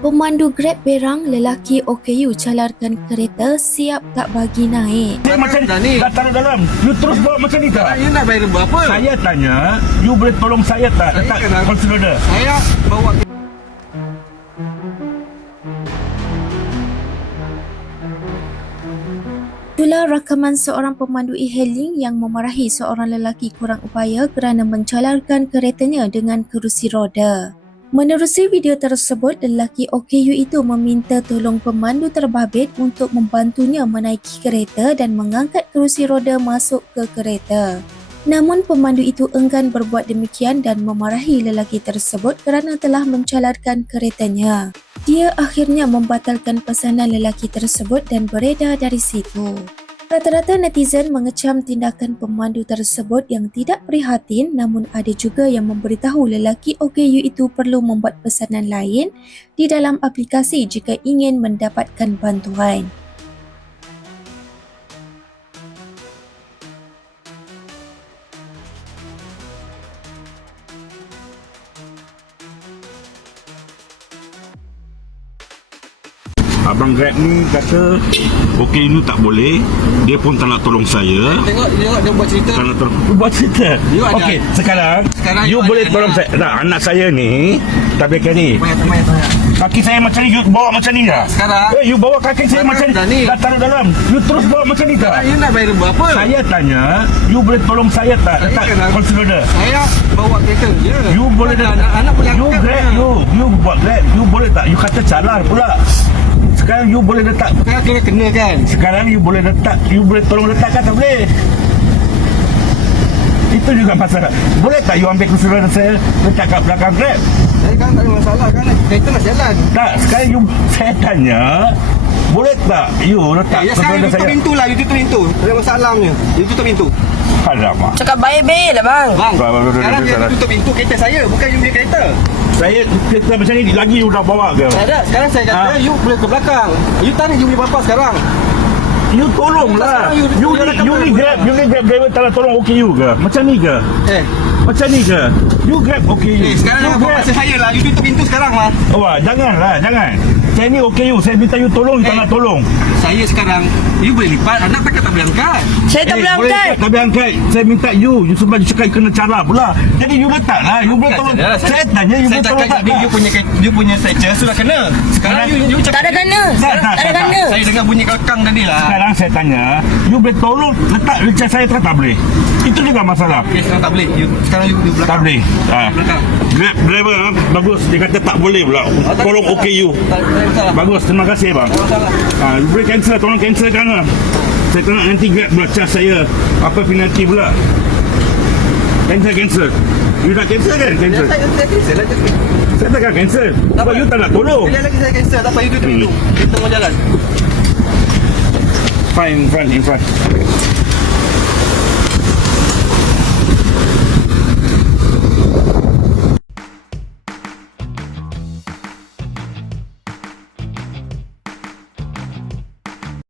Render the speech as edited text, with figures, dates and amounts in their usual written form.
Pemandu Grab berang lelaki OKU calarkan kereta siap tak bagi naik. Saya macam ni, dah taruh dalam. You terus bawa macam ni tak? You nak bayar berapa? Saya tanya, you boleh tolong saya tak? Letak consider. Saya bawa. Itulah rakaman seorang pemandu e-hailing yang memarahi seorang lelaki kurang upaya kerana mencalarkan keretanya dengan kerusi roda. Menerusi video tersebut, lelaki OKU itu meminta tolong pemandu terbabit untuk membantunya menaiki kereta dan mengangkat kerusi roda masuk ke kereta. Namun pemandu itu enggan berbuat demikian dan memarahi lelaki tersebut kerana telah mencalarkan keretanya. Dia akhirnya membatalkan pesanan lelaki tersebut dan beredar dari situ. Rata-rata netizen mengecam tindakan pemandu tersebut yang tidak prihatin, namun ada juga yang memberitahu lelaki OKU itu perlu membuat pesanan lain di dalam aplikasi jika ingin mendapatkan bantuan. Abang Grab ni kata okey ni tak boleh. Dia pun tak nak tolong saya. Tengok dia buat cerita. Tak nak tolong. Buat cerita. Okey, sekarang you boleh tolong saya. Nah, anak saya ni tabletkan ni. Payah. Kaki saya macam ni, you bawa macam ni dah. Sekarang you bawa kaki saya macam ni. Dah taruh dalam. You terus bawa macam ni tak? You nak bayar berapa? Saya tanya, you boleh tolong saya tak? Letak consider. Saya bawa kereta je. You boleh anak boleh you Grab, you buat Grab, you boleh tak? You kata calar pula. Sekarang you boleh letak. Sekarang kena kan? Sekarang you boleh letak, you boleh tolong letakkan tak boleh? Itu juga masalah. Boleh tak you ambil kursi roda saya letak kat belakang Grab? Saya kan tak ada masalah kan? Kereta nak jalan. Tak, sekarang you, saya tanya, boleh tak you letak kursi Sekarang roda you tutup saya? pintu lah, you tutup pintu. Tak ada masalah punya. You tutup pintu. Alamak. Cakap baik-baik lah bang. Bang, Bang, sekarang you tutup pintu kereta saya. Bukan you punya kereta. Saya kereta macam ni lagi you dah bawa ke? Tak ada. Sekarang saya kata you boleh ke belakang. You tarik you punya bapa sekarang. You tolonglah. You ni Grab driver tak nak tolong OKU ke? Macam ni ke? Macam ni ke? You Grab OKU. Sekarang you apa pasal saya lah. You tutup pintu sekarang lah. Wah, janganlah, jangan. Saya ni OKU, saya minta you tolong, tak nak tolong. Saya sekarang, you boleh lipat. Anak takkan tak boleh angkat. Saya tak boleh boleh angkat. tak boleh angkat. Saya minta you sebab you cakap you kena cara pula. Jadi you letaklah, you boleh tolong. Saya tanya you boleh tolong tak? You punya secure sudah kena. Sekarang you cakap. Tak ada kena. Tak ada kena. Saya dengar bunyi kelakang tadi lah. Sekarang saya tanya, you boleh tolong letak wheelchair saya tak boleh? Itu juga masalah. Okay, sekarang tak boleh. Sekarang you belakang. Tak boleh. Belakang. Grab driver bagus, dia kata tak boleh pula. Tolong OKU. Tak masalah. Bagus, terima kasih bang. Tak masalah. You boleh cancel, tolong cancelkan lah. Saya kena nanti Grab pula charge saya. Apa penalti pula? Cancel. You nak cancel kan? Cancel. Saya cancel lah. Saya takkan cancel. Sebab you tak nak tolong. Sekali lagi saya cancel. Tak apa, you tutup pintu. Kita mau jalan. Fine, in front.